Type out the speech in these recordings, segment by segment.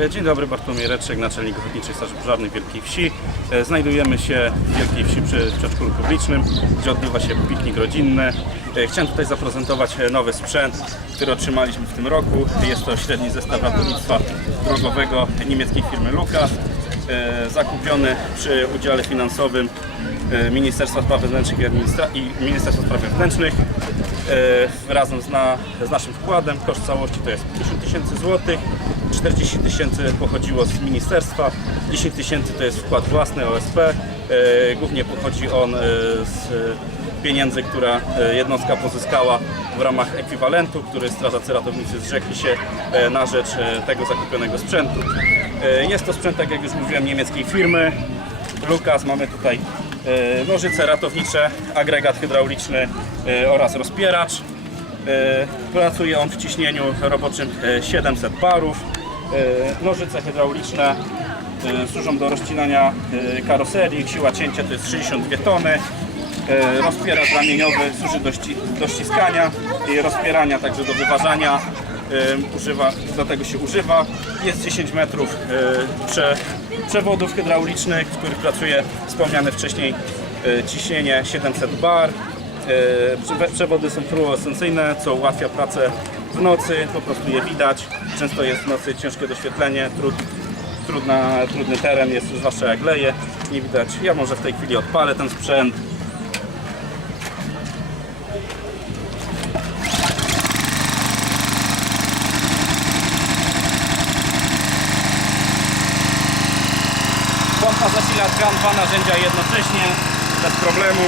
E, Dzień dobry, Bartłomiej Reczek, naczelnik Ochotniczej Straży Pożarnej Wielkiej Wsi. E, Znajdujemy się w Wielkiej Wsi przy przedszkolu publicznym, gdzie odbywa się piknik rodzinny. E, Chciałem tutaj zaprezentować nowy sprzęt, który otrzymaliśmy w tym roku. Jest to średni zestaw ratownictwa drogowego niemieckiej firmy Lukas, e, zakupiony przy udziale finansowym Ministerstwa Spraw Wewnętrznych i, Administra- i Ministerstwa Spraw Wewnętrznych razem z, na, z naszym wkładem. Koszt całości to jest 50 tysięcy złotych, 40 tysięcy pochodziło z ministerstwa, 10 tysięcy to jest wkład własny OSP. E, Głównie pochodzi on e, z pieniędzy, które e, jednostka pozyskała w ramach ekwiwalentu, który strażacy ratownicy zrzekli się na rzecz tego zakupionego sprzętu. Jest to sprzęt, tak jak już mówiłem, niemieckiej firmy. Lukas, mamy tutaj nożyce ratownicze, agregat hydrauliczny oraz rozpieracz. Pracuje on w ciśnieniu roboczym e, 700 barów. E, Nożyce hydrauliczne e, służą do rozcinania e, karoserii. Siła cięcia to jest 62 tony. Rozpieracz ramieniowy służy do, ści- do ściskania i rozpierania, także do wyważania. Używa, do tego się używa. Jest 10 metrów prze, przewodów hydraulicznych, w których pracuje wspomniane wcześniej ciśnienie 700 bar. E, prze- Przewody są fluorescencyjne, co ułatwia pracę w nocy, po prostu je widać. Często jest w nocy ciężkie doświetlenie, trud, trudna, trudny teren jest, zwłaszcza jak leje, nie widać. Ja może w tej chwili odpalę ten sprzęt. Pompa zasila dwa narzędzia jednocześnie, bez problemu.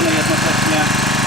Teraz pokażę, że są dwa obsługiwane jednocześnie.